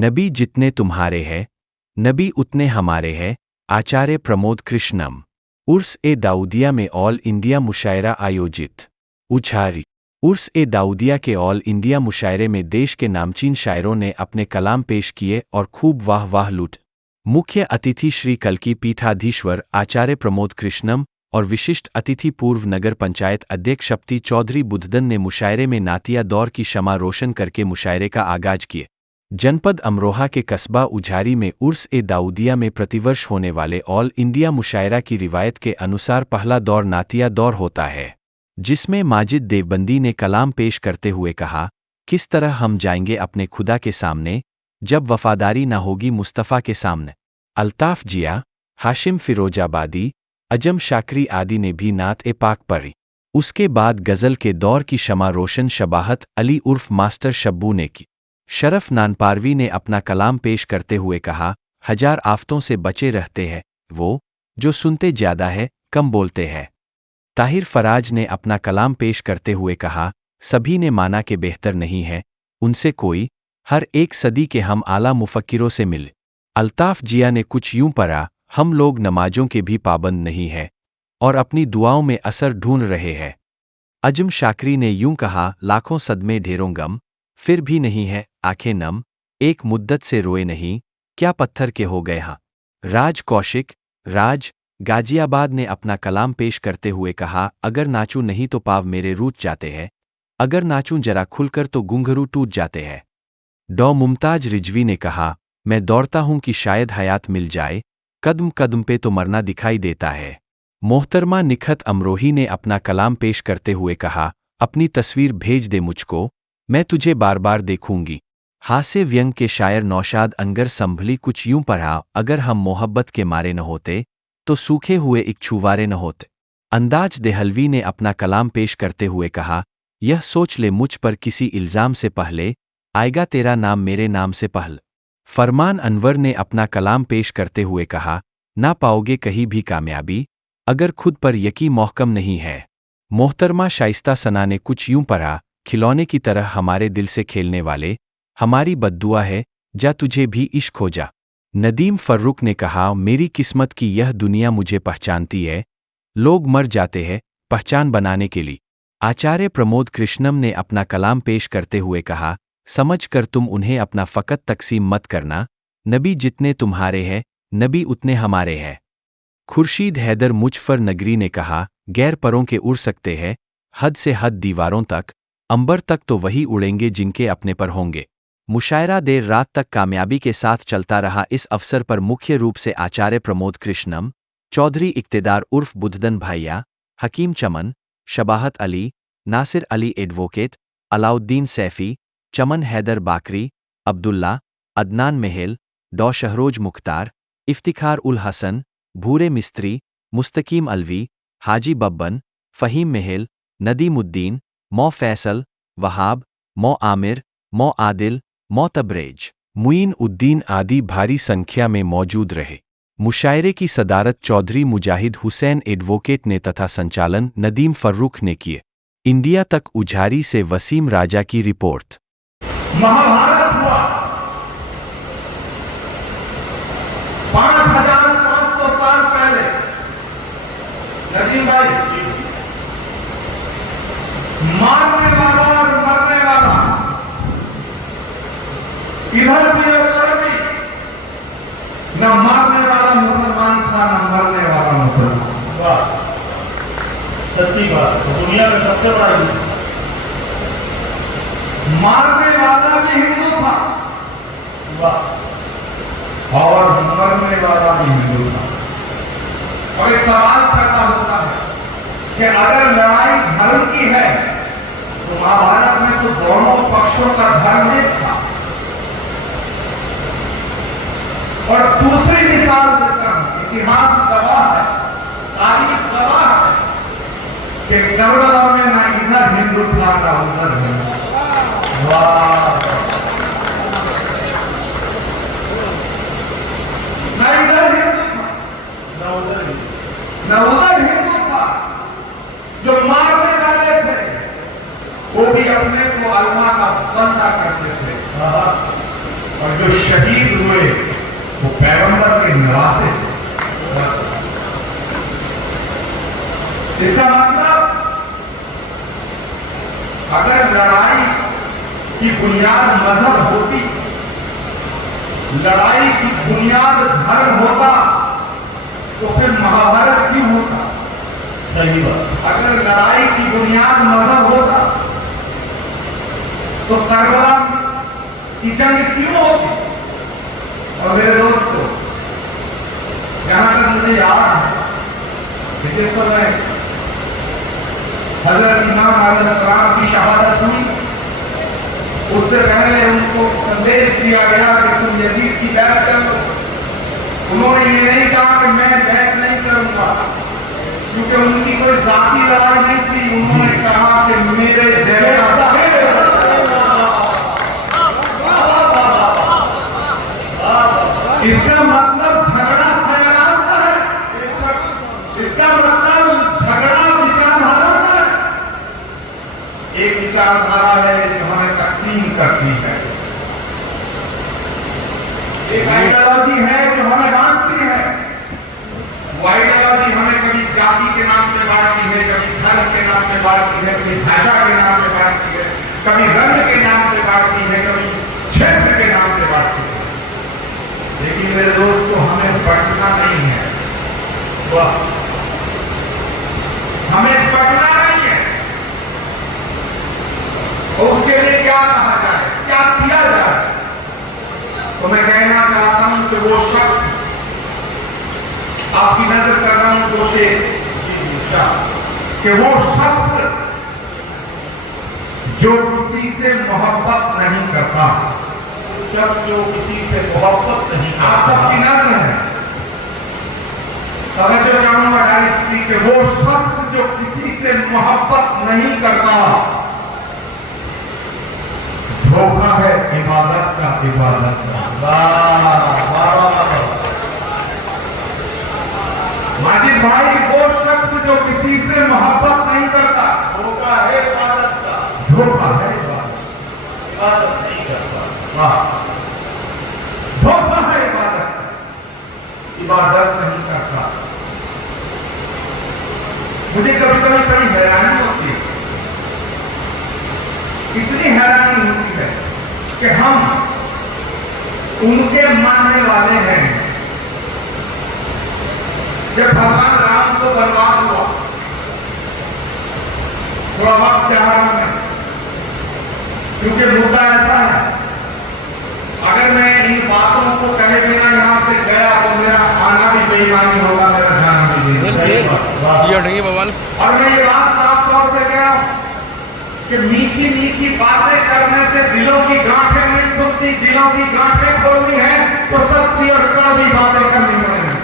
नबी जितने तुम्हारे हैं, नबी उतने हमारे हैं। आचार्य प्रमोद कृष्णम। उर्स ए दाऊदिया में ऑल इंडिया मुशायरा आयोजित। उछारी। उर्स ए दाऊदिया के ऑल इंडिया मुशायरे में देश के नामचीन शायरों ने अपने कलाम पेश किए और खूब वाह वाह लूट। मुख्य अतिथि श्री कल्की पीठाधीश्वर आचार्य प्रमोद कृष्णम और विशिष्ट अतिथि पूर्व नगर पंचायत अध्यक्ष शक्ति चौधरी बुद्धदन ने मुशायरे में नातिया दौर की शमा रोशन करके मुशायरे का आगाज किए। जनपद अमरोहा के कस्बा उझारी में उर्स ए दाऊदिया में प्रतिवर्ष होने वाले ऑल इंडिया मुशायरा की रिवायत के अनुसार पहला दौर नातिया दौर होता है, जिसमें माजिद देवबंदी ने कलाम पेश करते हुए कहा, किस तरह हम जाएंगे अपने खुदा के सामने जब वफादारी ना होगी मुस्तफ़ा के सामने। अल्ताफ जिया, हाशिम फिरोजाबादी, अजम शाकरी आदि ने भी नात ए पाक पढ़ी। उसके बाद गज़ल के दौर की शमा रोशन शबाहत अली उर्फ मास्टर शब्बू ने की। शरफ नानपारवी ने अपना कलाम पेश करते हुए कहा, हजार आफतों से बचे रहते हैं वो जो सुनते ज़्यादा है कम बोलते हैं। ताहिर फराज ने अपना कलाम पेश करते हुए कहा, सभी ने माना कि बेहतर नहीं है उनसे कोई, हर एक सदी के हम आला मुफक्किरों से मिले। अल्ताफ जिया ने कुछ यूं पढ़ा, हम लोग नमाजों के भी पाबंद नहीं है और अपनी दुआओं में असर ढूंढ रहे हैं। अजम शाकरी ने यूं कहा, लाखों सदमे ढेरों गम, फिर भी नहीं है आंखें नम, एक मुद्दत से रोए नहीं, क्या पत्थर के हो गए हाँ। राज कौशिक, राज, गाजियाबाद ने अपना कलाम पेश करते हुए कहा, अगर नाचूं नहीं तो पाव मेरे रूठ जाते हैं, अगर नाचूं जरा खुलकर तो घुंघरू टूट जाते हैं। डॉ मुमताज रिजवी ने कहा, मैं दौड़ता हूं कि शायद हयात मिल जाए, कदम कदम पे तो मरना दिखाई देता है। मोहतरमा निखत अमरोही ने अपना कलाम पेश करते हुए कहा, अपनी तस्वीर भेज दे मुझको, मैं तुझे बार बार देखूंगी। हास्य व्यंग के शायर नौशाद अंगर संभली कुछ यूं पढ़ा, अगर हम मोहब्बत के मारे न होते तो सूखे हुए एक छुवारे न होते। अंदाज देहलवी ने अपना कलाम पेश करते हुए कहा, यह सोच ले मुझ पर किसी इल्ज़ाम से पहले आएगा तेरा नाम मेरे नाम से पहले। फरमान अनवर ने अपना कलाम पेश करते हुए कहा, ना पाओगे कहीं भी कामयाबी अगर खुद पर यकीन मोहकम नहीं है। मोहतरमा शाइस्ता सना ने कुछ यूं पढ़ा, खिलौने की तरह हमारे दिल से खेलने वाले, हमारी बद्दुआ है जा तुझे भी इश्क हो जा। नदीम फर्रुख ने कहा, मेरी किस्मत की यह दुनिया मुझे पहचानती है, लोग मर जाते हैं पहचान बनाने के लिए। आचार्य प्रमोद कृष्णम ने अपना कलाम पेश करते हुए कहा, समझ कर तुम उन्हें अपना फ़कत तकसीम मत करना, नबी जितने तुम्हारे हैं नबी उतने हमारे हैं। खुर्शीद हैदर मुजफ्फर नगरी ने कहा, गैर परों के उड़ सकते हैं हद से हद दीवारों तक, अंबर तक तो वही उड़ेंगे जिनके अपने पर होंगे। मुशायरा देर रात तक कामयाबी के साथ चलता रहा। इस अवसर पर मुख्य रूप से आचार्य प्रमोद कृष्णम, चौधरी इक्तेदार उर्फ बुद्धदन भाइया, हकीम चमन, शबाहत अली, नासिर अली एडवोकेट, अलाउद्दीन सैफी, चमन हैदर बाकरी, अब्दुल्ला, अदनान महल, डॉ शहरोज मुख्तार, इफ्तिखार उल हसन, भूरे मिस्त्री, मुस्तकीम अलवी, हाजी बब्बन, फ़हीम महल, नदीमुद्दीन, मौ फैसल, वहाब, मौ आमिर, मौ आदिल, मौ तबरेज, मुइन उद्दीन आदि भारी संख्या में मौजूद रहे। मुशायरे की सदारत चौधरी मुजाहिद हुसैन एडवोकेट ने तथा संचालन नदीम फर्रुख ने किए। इंडिया तक उझारी से वसीम राजा की रिपोर्ट। महाभारत हुआ 5500 साल पहले। नदीम भाई, मारने वाला और मरने वाला इधर भी और उधर भी, न मारने वाला मुसलमान था न मरने वाला मुसलमान। वाह, सच्ची बात। दुनिया में सबसे बड़ा मारने वाला भी हिंदू था, वाह, और मरने वाला भी हिंदू था। और एक सवाल पैदा होता है कि अगर लड़ाई धर्म की है तो महाभारत में तो दोनों पक्षों का धर्म एक था। और दूसरी मिसाल देता हूं, इतिहास गवाह है, तारीख गवाह है कि करबला में ना इधर हिंदू था ना उधर हिंदू। न इधर हिंदू था न उधर हिंदू था। जो मारने वाले थे वो भी अपने को अल्लाह का बंदा करते थे, और जो शहीद हुए वो पैगंबर के नवासे थे। इसका मतलब अगर लड़ाई की बुनियाद मजहब होती, लड़ाई की बुनियाद धर्म होता, तो फिर महाभारत क्यों होता? सही बात। अगर लड़ाई की बुनियाद मजहब होता तो करबला की जंग क्यों होती? और मेरे दोस्तों, जहां तक मुझे याद है, जिस समय हजरत इमाम अलैहिस्सलाम की शहादत हुई, उससे पहले उनको संदेश दिया गया कि तुम यजीद की बैत कर लो। उन्होंने ये नहीं कहा कि मैं बैत नहीं करूंगा, क्योंकि उनकी कोई जाती लड़ाई नहीं थी। उन्होंने कहा कि मेरे जैसा इसका मतलब झगड़ा फैलाता है, इसका मतलब झगड़ा विचारधारा है। एक विचारधारा है जो हमें तकसीम करती है, एक आइडियोलॉजी है जो हमें बांटती है। वो आइडियोलॉजी हमें कभी जाति के नाम से बांटती है, कभी धर्म के नाम से बांटती है, कभी भाषा के नाम से बांटती है, कभी रंग के नाम से बांटती है, कभी क्षेत्र के नाम से बांटती है। लेकिन मेरे दोस्तों, हमें बटना नहीं है, हमें बटना नहीं है। और उसके लिए क्या कहा जाए, क्या किया जाए? तो मैं कहना चाहता हूं कि वो शख्स, आपकी नजर कर रहा हूं जो कि वो शख्स जो किसी से मोहब्बत नहीं करता, शख्स जो किसी से मोहब्बत नहीं आप करता, सबकी नजर है, तवज्जो चाहूंगा डायरेक्टली कि वो शख्स जो किसी से मोहब्बत नहीं करता, धोखा है इबादत का, इबादत का। माजिद भाई, वो शख्स जो किसी से मोहब्बत नहीं करता, धोखा है इबादत का, धोखा है इबादत, इबादत नहीं करता। धोखा है इबादत, इबादत नहीं करता। मुझे कभी कभी बड़ी हैरानी होती है, इतनी हैरानी होती है कि हम उनके मानने वाले हैं। जब भगवान राम को बर्बाद हुआ, थोड़ा वक्त चाह में, क्योंकि मुद्दा ऐसा है, अगर मैं इन बातों को कहे बिना यहां से गया तो मेरा आना भी बेईमानी होगा, मेरा जाना भी बेईमानी। और मैं ये बात साफ तौर से कह रहा हूं कि मीठी मीठी बातें करने से दिलों की गांठें नहीं खुलती, दिलों की गांठें खोलनी है तो सच्ची और कड़वी बातें करनी पड़ेगी।